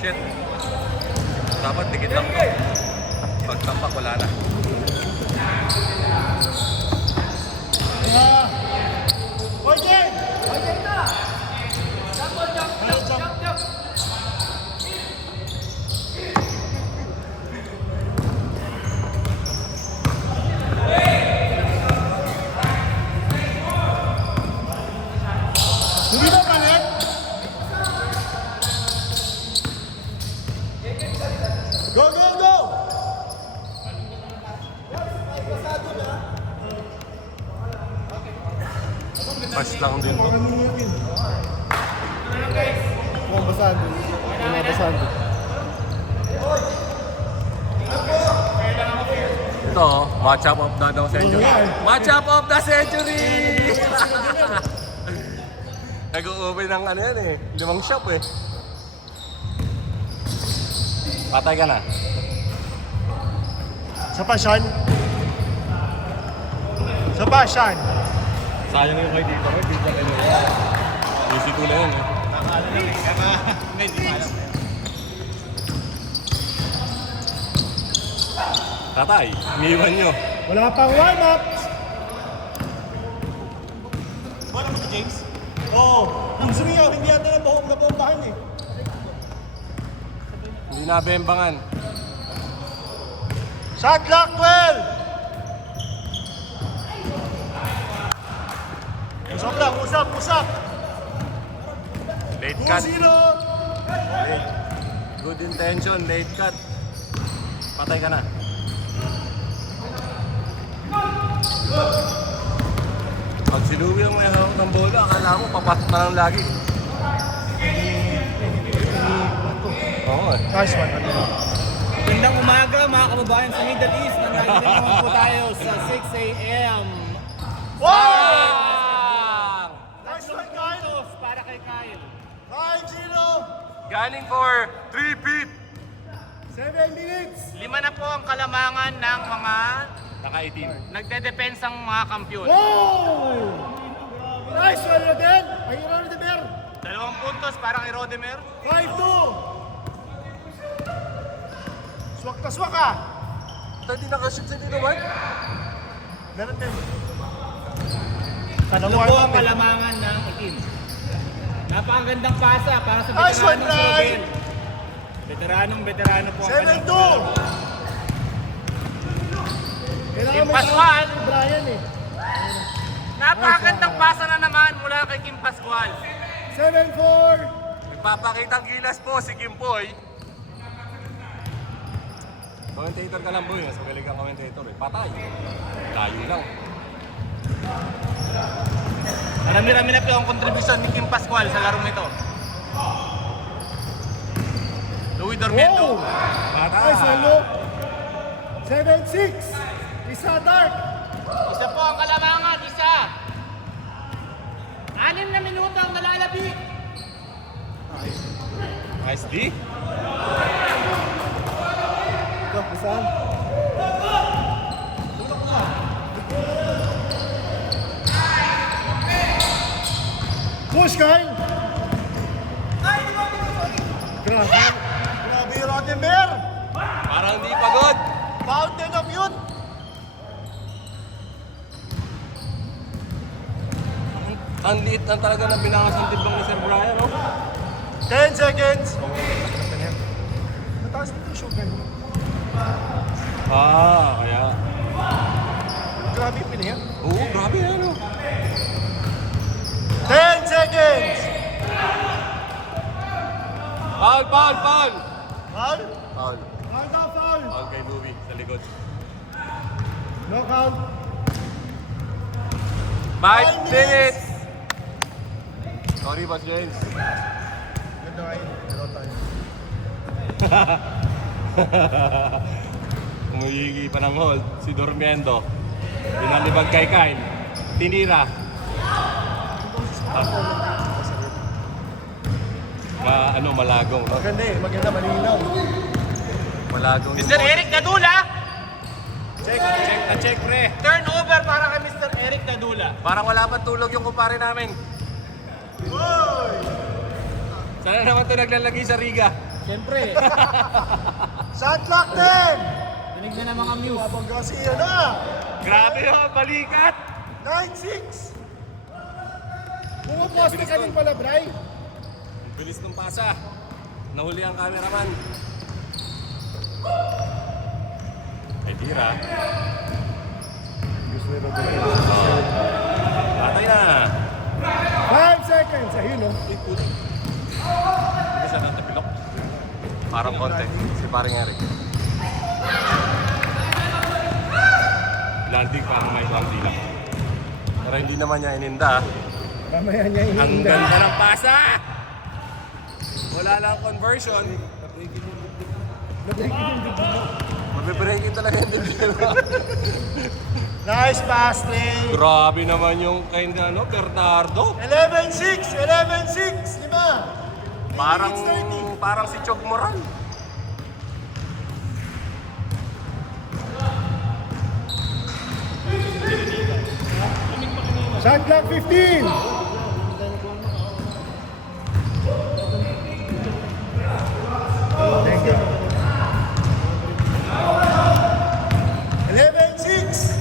Shit. Dapat dikit lang to. Pagtampak wala na. Hindi ba palit? Go, go, go! Pass lang din to. Mukhang basahan din. Mukhang basahan din. Ito, match up of the century. Match up of the century! Nag-uubay ng ano yan eh. 5 shop eh. Patay ka na. Sa passion? Sa passion? Sayang yung kay dito. Kay dito ano yan. Easy to na yun eh. Tatay, iniwan nyo. Wala pang warm-up! Wala mo James? Oo. Kung sumiyaw, hindi natin nabombahan eh. Hindi nabembangan. Shot clock 12! Usap lang, usap! Late cut. 2-0! Good intention, late cut. Patay ka na. Pag sinuwi ang may hawak ng bola, akala mo papasok na lang lagi. Oo eh. Nice one. Magandang umaga mga kababayan sa Middle East. Nandito naman po tayo sa 6 a.m. Bang! Nice one, Kyle! Tos para kay Kyle. 5-0! Gunning for 3 feet. 7 minutes! 5 na po ang kalamangan ng mga Nakaitim. nagdedepensang mga kampyon. Oh! Nice one, Rodel! Pahira na Deber! 2 puntos para kay Rodemer. 5-2! Swak na swak ah! Ito hindi nakashoot sa dito man. Meron din. Tatlo po ang kalamangan ng itim. Napakagandang pasa para sa Nice one, veteranong Ray! Rodel. Veterano po ang 7-2! Kim Pascual. Brian eh. Napakagandang pasa na naman mula kay Kim Pascual. 7-4! Nagpapakitang gilas po si Kimpoy. Commentator ka lang boy, mas magaling kang commentator eh. Patay. Layo lang. Marami-rami na po ang kontribusyon ni Kim Pascual sa larong ito. Louis Dormiento. Oh! Nice one, Luke! 7-6! Isa dark! Isa po ang kalamangan, isa. 6 na minuto ang nalalabi. Nice D. Ito, isaan? Push, Kyle! Grabe! Grabe yung Roddenberry! Parang hindi pagod. Fountain of Youth! Ang liit lang talaga ng binangas ng timbang ni Sir Brian, no? 10 seconds! Mataas nito yung show ganyan. Kaya. Grabe yung pinayan. Oo, grabe yan, no? 10 seconds! Foul! Foul? Foul! Foul daw, foul! Foul kay Louie sa likod. Knockout! 5 minutes! Sorry, Boss James. Ganda kayo. Ganda tayo. Umihigi pa ng hold, si Dormiendo. Pinalibag kay Kyle. Tinira. Malagong. No? Maganda eh. Maganda, malinaw. Malagong. Mr. Eric Dadula, Check, pre. turnover para kay Mr. Eric Dadula. Parang wala pang tulog yung kumpare namin. Hoy! Sana naman ito naglalagay sa Riga. Siyempre, Shot clock 10! dinig na ng mga muse. Abang Garcia na! Grabe ha, balikat! 9-6! Pumuposte ka din pala, Bray. Bilis ng pasa. Nahuli ang cameraman. Ay, tira. Patay na. 5 seconds. Ayun, oh. Hindi siya natapilok. Parang konti. Si paring Eric. Landing parang may landing lang. Pero hindi naman niya ininda. Mamaya niya Ang iniinda. ganda ng pasa! Wala lang conversion. Mabe-breaking talaga yung dibdib. Nice pass, Trey! Grabe naman yung kay ano, Bernardo. 11-6! 11-6! Lima! Parang si Chog Moran. Shot clock 15. Thank you. 11-6!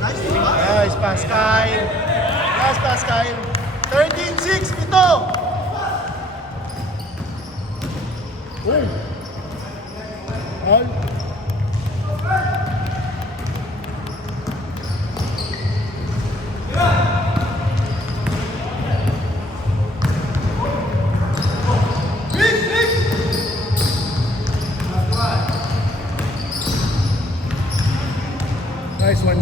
Nice pass, Kyle! Nice pass, Kyle! 13-6! Pito! Uy. All. Nice one.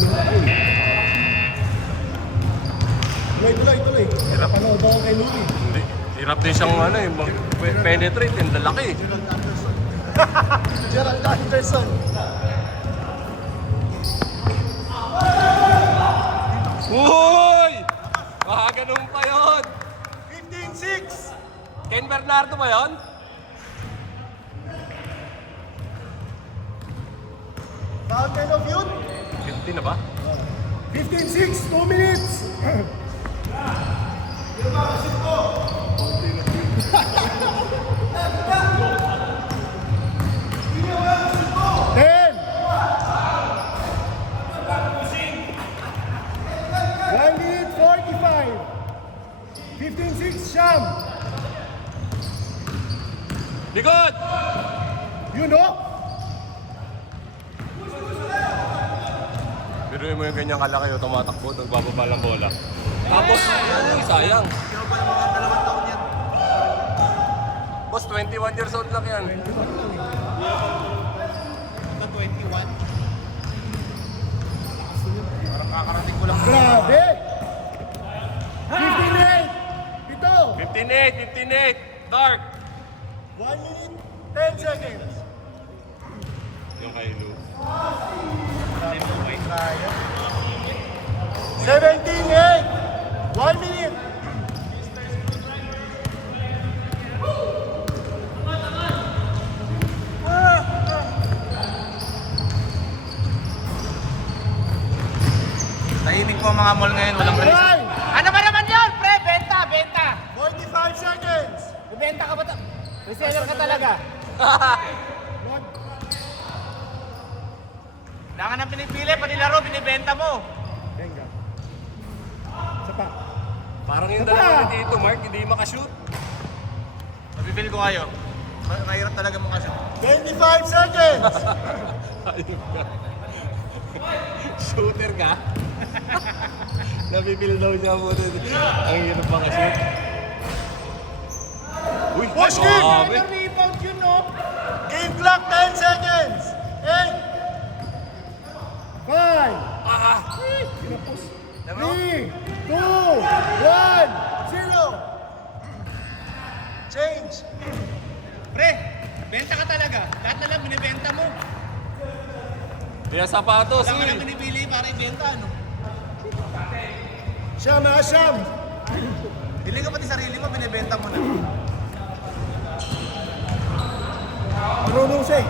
Tuloy. Panood ako kay Louie. Hindi. Hirap din siyang ano eh, penetrate, yung lalaki. Gerald Anderson. Uy! Baka ganun pa yun. 15-6! Ken Bernardo ba yun? Fountain of Youth? 50 na ba? 15-6, 2 minutes. Ten. 1 minute 45. 15-6, Sham. Likod! You know? Biruin mo yung ganyang kalaki o tumatakbo, nagbababa ng bola. Tapos, uy, sayang. Boss, 21 years old lang yan. Grabe. 15-8. Pito. 15-8, dark. 1 minute 10 seconds. Yung kay Lou. 17-8. 1 minute. Tahimik po ang mga mall ngayon, walang kalis. Right. Ano ba naman yun, pre? Benta! 45 seconds. Benta ka ba? Reseller ka talaga. Wala ka nang pinipili, pati laro, binibenta mo. Venga. Isa pa. Parang yung dalawa dito, Mark, hindi makashoot. Mabibili ko kayo. Mahirap talaga mo kasi. 25 seconds. Ayun ka. Shooter ka? Nabibili daw siya mo doon. Ang hirap makashoot. Uy, Push kick! grabe. Rebound yun, no? Game clock 10 seconds. 8. 5. Ah, 3, 2, 1. 0. Change. Pre, benta ka talaga. Lahat na lang binibenta mo. kaya sapatos, Wala ka uy. nang pinipili para ibenta, ano? Siyam na siyam. Bili ka pati sarili mo, binibenta mo na. Marunong siya eh.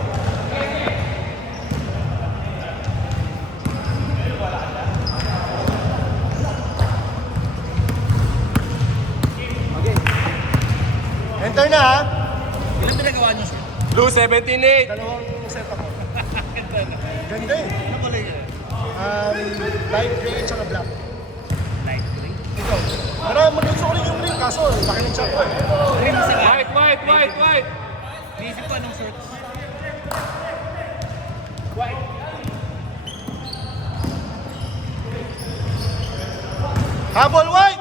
Enter na ha. Ilan pinagawa niyo siya? Blue 17-8. Dalawang set ako. Ganda eh. Ano kulay niya? Light gray at saka black. Light green. Ikaw. Pero mag-gusto ko rin yung green kaso laki ng chat ko eh. Green sa White. Naisip ko anong shorts. Habol white!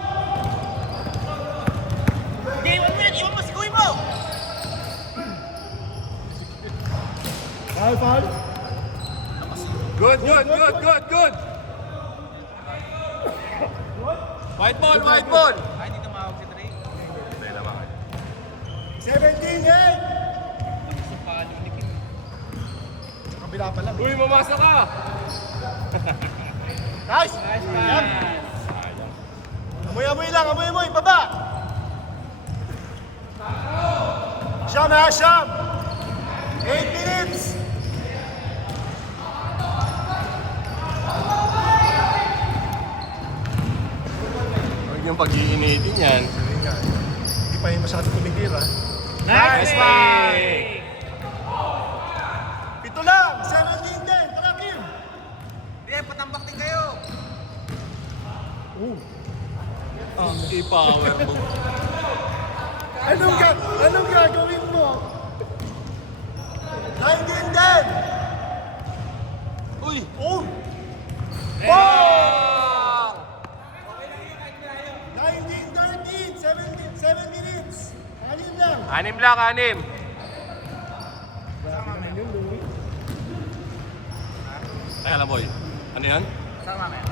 Hindi, 1 minute. Iwan mo, siguin mo. Foul. Good. White ball. Ay, hindi tumawag si Trey. 17-8! Gusto pa lunikin. Kabila pa lang. Uy, mamasa ka. Nice! Nice Yan. pass. Amoy lang, amoy, baba! Siyam! 8 minutes! Huwag niyong pag-iinitin yan. Hindi pa yung masyado tumitira. Nice play! Pito lang! 17 din! Tara, Kim! Hindi, patambak din kayo. I-power mo. Anong gagawin mo? 19 din! Uy! Oh! Oh! 19-13! 7 minutes! Anin lang! Anim. Teka lang, boy. Ano yan? Saan mamaya?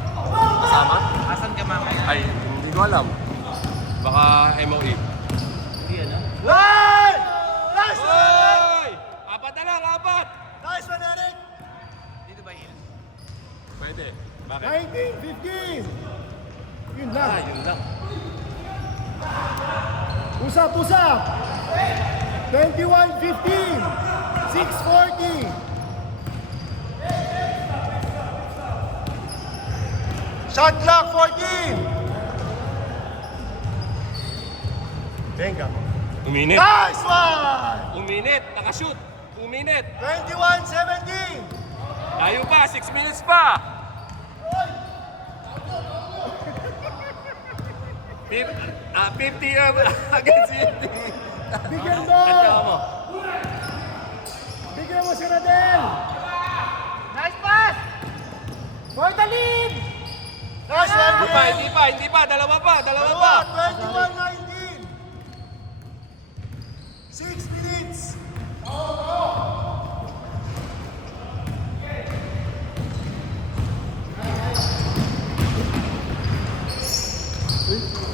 Kasama? Asan ka mamaya? Ay, hindi ko alam. Baka MOE. Hindi, ano? Right! Nice one! Hoy! Apat na lang, apat! Nice one, Eric! Dito ba yun? Pwede. Bakit? 19, 15. Yun lang. Yun lang. Usap. 21-15. 6:40. Shot clock 14! Venga. Uminit. Nice one! Uminit. Nakashoot. Uminit. 21-17! Tayo pa. 6 minutes pa. Fif- 50 against 50. Bigyan mo! Tanda mo. Bigyan mo si Radel. Nice pass! For the lead! Nice one, Hindi Kim! pa. Dalawa pa. 21-19! 6 minutes!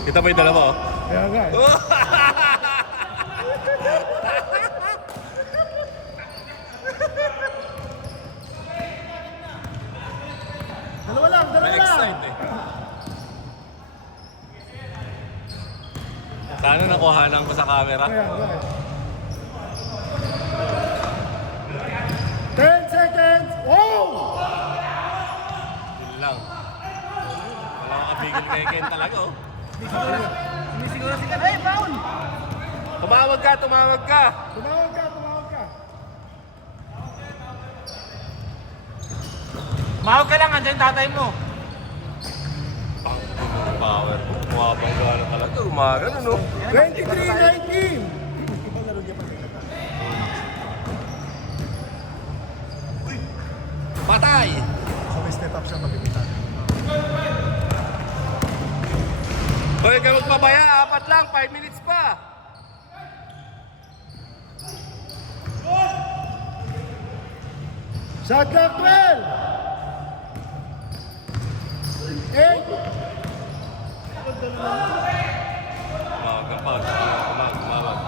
Kita ba yung dalawa? Oh? Kaya nga eh. Dalawa lang! Na-excite eh. Sana nakuhanan ko sa camera. Kaya nga eh. 10 seconds. Oh! Yun lang. Wala makapigil kay Ken talaga oh. Sumisigaw na si Ken. Hey, foul! Tumawag ka. Tumawag ka. Mahawag ka lang, andyan tatay mo. Power. Kumabang gana talaga. Umaga na no. 23-19. Patay! So may step up siya pag-ibitan. Huwag ka magpabaya. Apat lang. 5 minutes pa. Shot clock 12. 8. Umaga pa. Tumawag.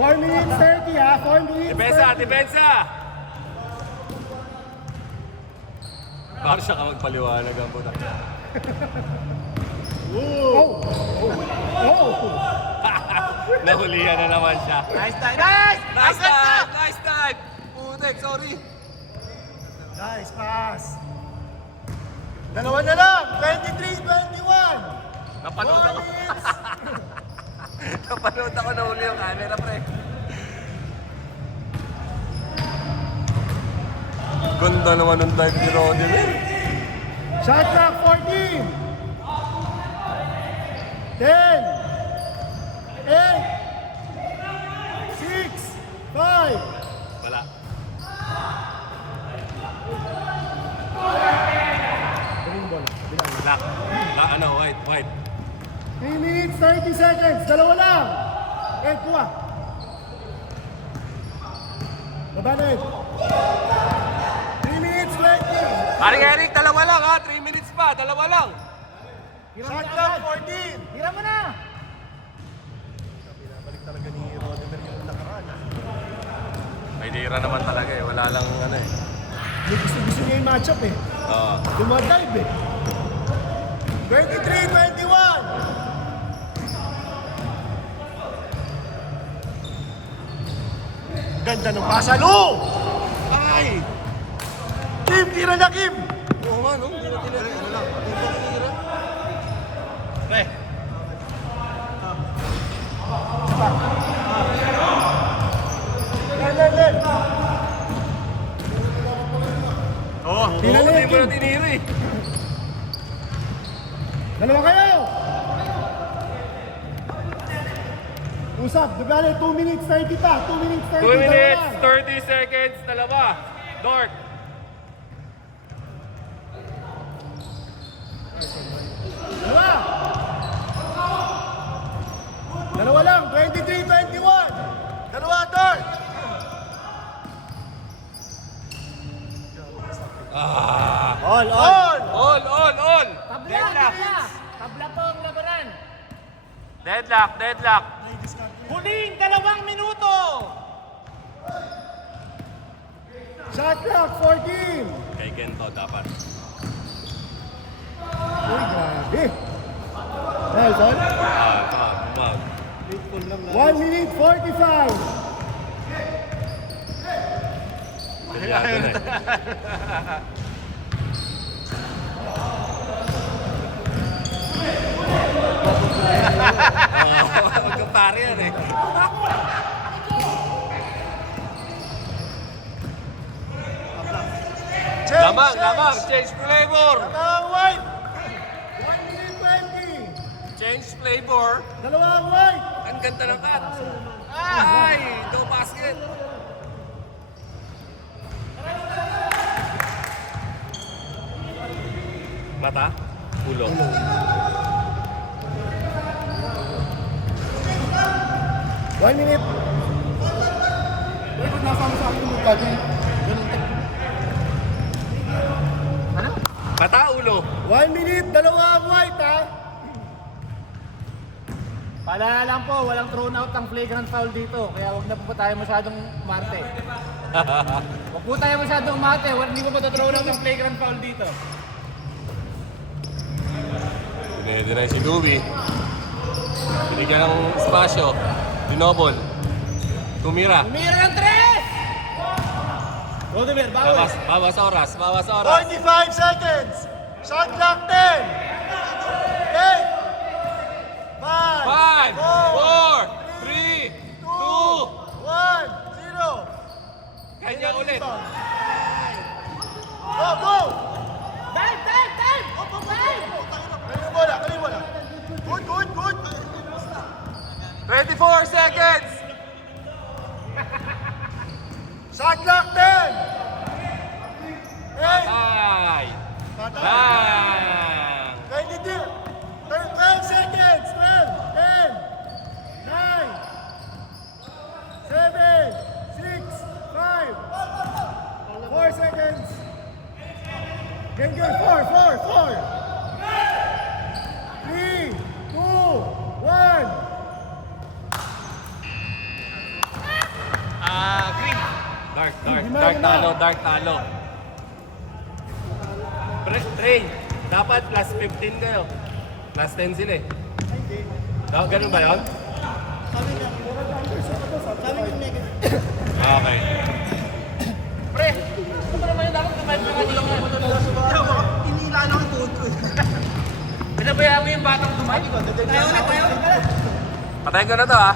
4 minutes 30 ha. 4 minutes 30. Depensa! Bakit siya ka magpaliwanag ang puta? Oh! Nahulihan na naman siya. Nice time! Nice! Nice time! Putek, sorry. Nice pass! Dalawa na lang! 23-21! Napanood 4 ako. minutes! Pinote ako na uli yung camera, pre. Ganda naman ng dive ni Roddy, man. Shot clock 14. 10. 8. 6. 5. Wala. Black. Ano, white. 3 minutes, 30 seconds. Dalawa lang. Ed, kuha. Baba na, Ed. 3 minutes, 20. Paring Eric, dalawa lang ha. 3 minutes pa, dalawa lang. Shot clock 14. Tira mo na! Pinabalik talaga ni Rodimer yung nakaraan. May tira naman talaga eh. Wala lang ano eh. Gusto niya yung matchup eh. Oo. Dumadive eh. 23-21. Ganda ng pasa, Lu! Ay! Kim, tira na, Kim! Oo nga, no? Hindi na tinira. Ano lang? Hindi na tinira. Pre. Len. Oo. Tira na Hindi yan, mo na Kim. tinira eh. Dalawa kayo. Usap, dugale, 2 minutes, 30 pa. 2 minutes, 30. 2 minutes, dalawa lang. 30 seconds, dalawa. Dort. Dalawa. Dalawa lang, 23-21. Dalawa, Dort! Ah. All! All. Deadlock. Tabla po ang labanan. Deadlock. Huling 2 minuto! Shot clock, 14. Kay Kento dapat. Uy, grabe. Nelson, Bumag. 1 minute, 45. Kaya na eh. Magkapari yan eh. Lamang, change flavor. Ang white! 1 minute, 20. Change flavor. Dalawa ang white. Ang ganda ng cut. Ay, no basket. Mata? Ulo. 1 minute. Uy, kung nasama sa akin yung gagawin. Mata, ulo. 1 minute, dalawa ang white ha. Paalala lang po, walang thrown out ang flagrant foul dito. Kaya wag na po tayo masyadong marte. Wag po tayo masyadong marte. Hindi po thrown out ang flagrant foul dito. Dinediray si Louie. Binigyan ng espasyo. Dinobol. Tumira. Umira ng 3! Rodemir, bawal. Bawas oras. 45 seconds! Shot clock 10! 8! 5! 5, 4, 3, 2, 1! 0! kanya ulit. Go! Dive! Dive! Kali bola! Good! 24 seconds. Shot clock 10! 8! Ay. Bang. 12 seconds! 12! 10! 9! 7! 6! 5! 4 seconds! Game, 4. 3! 2! 1! Green. Dark talo. Train. Dapat plus 15 kayo. Plus 10 sila eh. Ganun ba yun? Okay. Pre, ito ba naman yung dapat kumain mo kanina? Inila lang ang tuhod ko. Pinabayaan mo yung batang kumain? Tayo na. Patayin ko na to ah.